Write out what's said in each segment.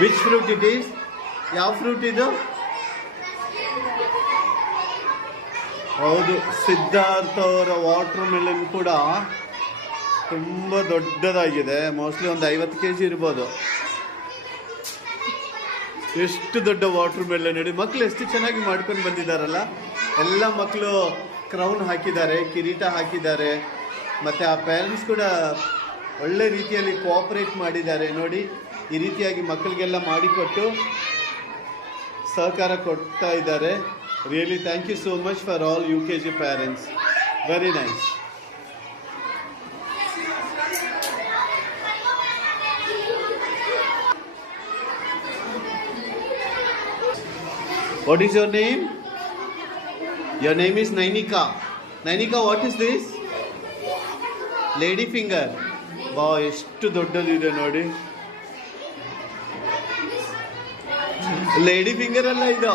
Which fruit it is? ಯಾವ fruit ಇದು? ಹೌದು, ಸಿದ್ಧಾರ್ಥ ಅವರ ವಾಟರ್ ಮೆಲನ್ ಕೂಡ ತುಂಬ ದೊಡ್ಡದಾಗಿದೆ. ಮೋಸ್ಟ್ಲಿ ಒಂದು 50 kg ಇರ್ಬೋದು. ಎಷ್ಟು ದೊಡ್ಡ ವಾಟರ್ ಮೆಲನ್ ನೋಡಿ. ಮಕ್ಕಳು ಎಷ್ಟು ಚೆನ್ನಾಗಿ ಮಾಡ್ಕೊಂಡು ಬಂದಿದ್ದಾರಲ್ಲ. ಎಲ್ಲ ಮಕ್ಕಳು ಕ್ರೌನ್ ಹಾಕಿದ್ದಾರೆ, ಕಿರೀಟ ಹಾಕಿದ್ದಾರೆ. ಮತ್ತು ಆ ಪೇರೆಂಟ್ಸ್ ಕೂಡ ಒಳ್ಳೆ ರೀತಿಯಲ್ಲಿ ಕೋಆಪರೇಟ್ ಮಾಡಿದ್ದಾರೆ ನೋಡಿ. ಈ ರೀತಿಯಾಗಿ ಮಕ್ಕಳಿಗೆಲ್ಲ ಮಾಡಿಕೊಟ್ಟು ಸಹಕಾರ ಕೊಡ್ತಾ ಇದ್ದಾರೆ. Really thank you so much for all UKG parents. Very nice. What is your name? Your name is Nainika. Nainika, what is this? Lady finger. Wow, ಎಷ್ಟು ದೊಡ್ಡದಿದೆ ನೋಡಿ. ಲೇಡಿ ಫಿಂಗರ್ ಅಲ್ಲ ಇದು,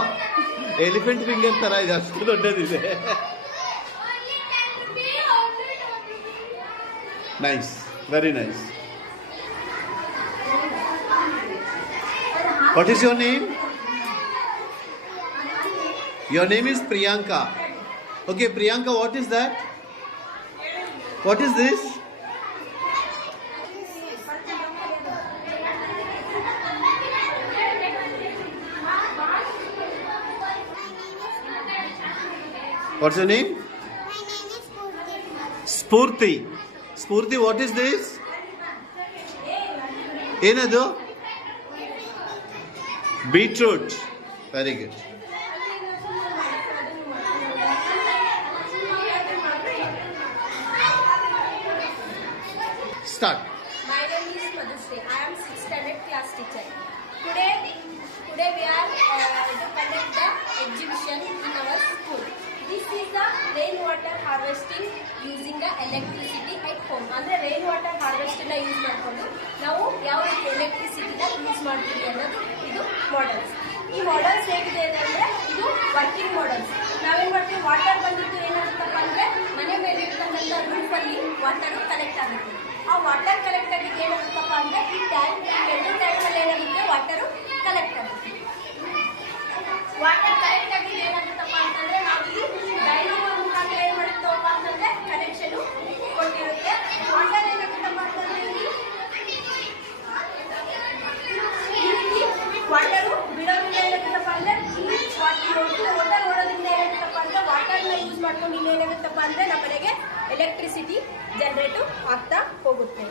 ಎಲಿಫೆಂಟ್ ಫಿಂಗರ್ ತರ ಇದೆ, ಅಷ್ಟು ದೊಡ್ಡದಿದೆ. Nice, very nice. What is your name? Your name is Priyanka. Okay, Priyanka, what is that? What is this? What's your name? My name is Spurti. Spurti, what is this? Enadu? Beetroot. Very good. Start. My name is Madhusri. I am 6th standard class teacher. Today we are to conduct the exhibition in our school. This is the rainwater harvesting using the electricity at home. ಅಂದರೆ rain water harvesting use ಮಾಡಿಕೊಂಡು ನಾವು ಯಾವ ರೀತಿ ಎಲೆಕ್ಟ್ರಿಸಿಟಿನ use ಮಾಡ್ತೀವಿ ಅನ್ನೋದು ಇದು models. ಈ models ಹೇಗಿದೆ ಅಂದರೆ ಇದು ವರ್ಕಿಂಗ್ ಮಾಡಲ್ಸ್. ನಾವೇನು ಮಾಡ್ತೀವಿ, ವಾಟರ್ ಬಂದಿದ್ದು ಏನಾಗುತ್ತಪ್ಪ ಅಂದರೆ ಮನೆ ಮೇಲೆ ಇರ್ತಕ್ಕಂಥ ರೂಫಲ್ಲಿ ವಾಟರು ಕಲೆಕ್ಟ್ ಆಗುತ್ತೆ. ಆ ವಾಟರ್ ಕಲೆಕ್ಟ್ ಆಗಿದ್ದು ಏನಾಗುತ್ತಪ್ಪ ಅಂದರೆ ಈ ಟ್ಯಾಂಕ್, ಎರಡು ಟ್ಯಾಂಕಲ್ಲಿ ಏನಾಗುತ್ತೆ ವಾಟರು ಕಲೆಕ್ಟ್ ಆಗುತ್ತೆ. ವಾಟರ್ ಕಲೆಕ್ಟ್ ಆಗಿದ್ದು ಏನಾಗುತ್ತಪ್ಪ ಅಂತಂದರೆ ನಾವು ಇಲ್ಲಿ ಡೈನಮೋ ಮುಖಾಂತರ ಏನು ಮಾಡುತ್ತಪ್ಪ ಅಂತಂದರೆ ಕನೆಕ್ಷನು ಕೊಟ್ಟಿರುತ್ತೆ. ವಾಟರ್ ಏನಾಗುತ್ತಪ್ಪ ಅಂತಂದರೆ ಈ ರೀತಿ ವಾಟರು ಬಿಡೋದ್ರಿಂದ ಏನಾಗುತ್ತಪ್ಪ ಅಂದರೆ ಈ ವಾಟರ್ ಓಡೋದ್ರಿಂದ ಏನಾಗುತ್ತಪ್ಪ ಅಂದರೆ ವಾಟರ್ನ ಯೂಸ್ ಮಾಡ್ಕೊಂಡು ಇಲ್ಲಿ ಏನಾಗುತ್ತಪ್ಪ ಅಂದರೆ ನಮ್ಮ ಮನೆಗೆ ಎಲೆಕ್ಟ್ರಿಸಿಟಿ ಜನರೇಟು ಆಗ್ತಾ ಹೋಗುತ್ತೆ.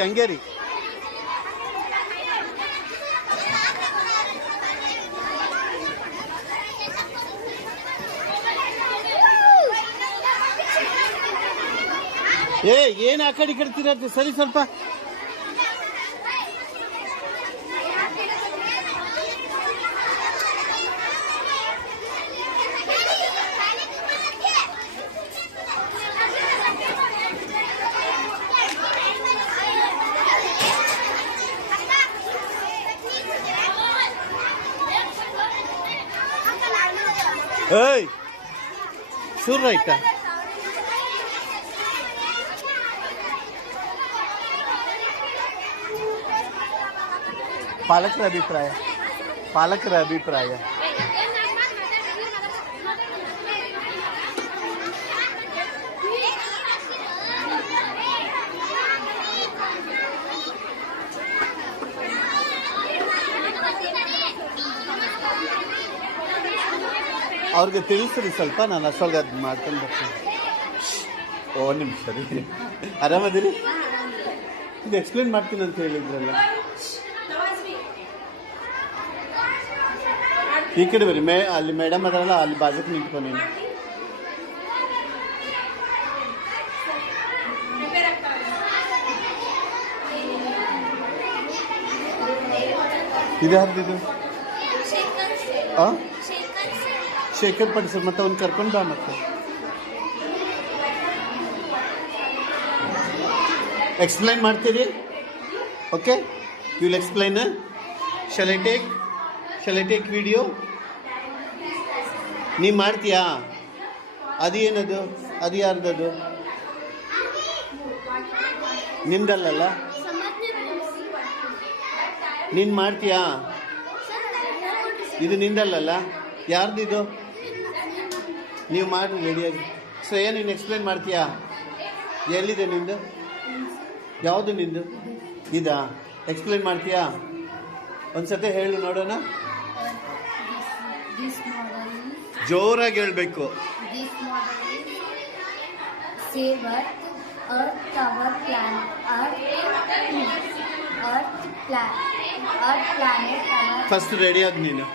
ಹಂಗೇರಿ ಏನು ಆ ಕಡೆ ಕಡ್ತೀರ ಸರಿ ಸ್ವಲ್ಪ. ಏಯ್ ಶುರು ಆಯ್ತಾ? ಪಾಲಕರ ಅಭಿಪ್ರಾಯ ಅವ್ರಿಗೆ ತಿಳಿಸ್ರಿ ಸ್ವಲ್ಪ, ನಾನು ಅಷ್ಟೊಳಗೆ ಅದು ಮಾಡ್ಕೊಂಡು ಬರ್ತೀನಿ. ಓ ನಿಮಿಷ ರೀ, ಆರಾಮದಿರಿ? ಇದು ಎಕ್ಸ್ಪ್ಲೇನ್ ಮಾಡ್ತೀನಿ ಅಂತ ಹೇಳಿದ್ರಲ್ಲ. ಈ ಕಡೆ ಬರಿ, ಅಲ್ಲಿ ಮೇಡಮ್ ಅದರಲ್ಲ, ಅಲ್ಲಿ ಬಾಜುಕ್ ನಿಂತ್ಕೊಂಡು. ಇದು ಯಾರ್ದಿದು? ಶೇಖರ್ ಪಡಿಸರ್. ಮತ್ತೆ ಅವ್ನು ಕರ್ಕೊಂಡು ಬಾ. ಮತ್ತೆ ಎಕ್ಸ್ಪ್ಲೈನ್ ಮಾಡ್ತೀರಿ? Okay, you will explain. Shall I take video? ನೀ ಮಾಡ್ತೀಯಾ? ಅದು ಏನದು? ಅದು ಯಾರ್ದದು? ನಿಂದಲ್ಲಲ್ಲ? ನೀನು ಮಾಡ್ತೀಯಾ? ಇದು ನಿಂದಲ್ಲಲ್ಲ? ಯಾರ್ದಿದು? ನೀವು ಮಾಡಿ ರೆಡಿಯಾಗಿ. ಶ್ರೇಯ, ನೀನು ಎಕ್ಸ್ಪ್ಲೇನ್ ಮಾಡ್ತೀಯಾ? ಎಲ್ಲಿದೆ ನಿಂದು? ಯಾವುದು ನಿಂದು? ಇದಾ? ಎಕ್ಸ್ಪ್ಲೇನ್ ಮಾಡ್ತೀಯಾ? ಒಂದ್ಸತಿ ಹೇಳು ನೋಡೋಣ. ಜೋರಾಗಿ ಹೇಳ್ಬೇಕು. ಫಸ್ಟ್ ರೆಡಿ ಆದ ನೀನು.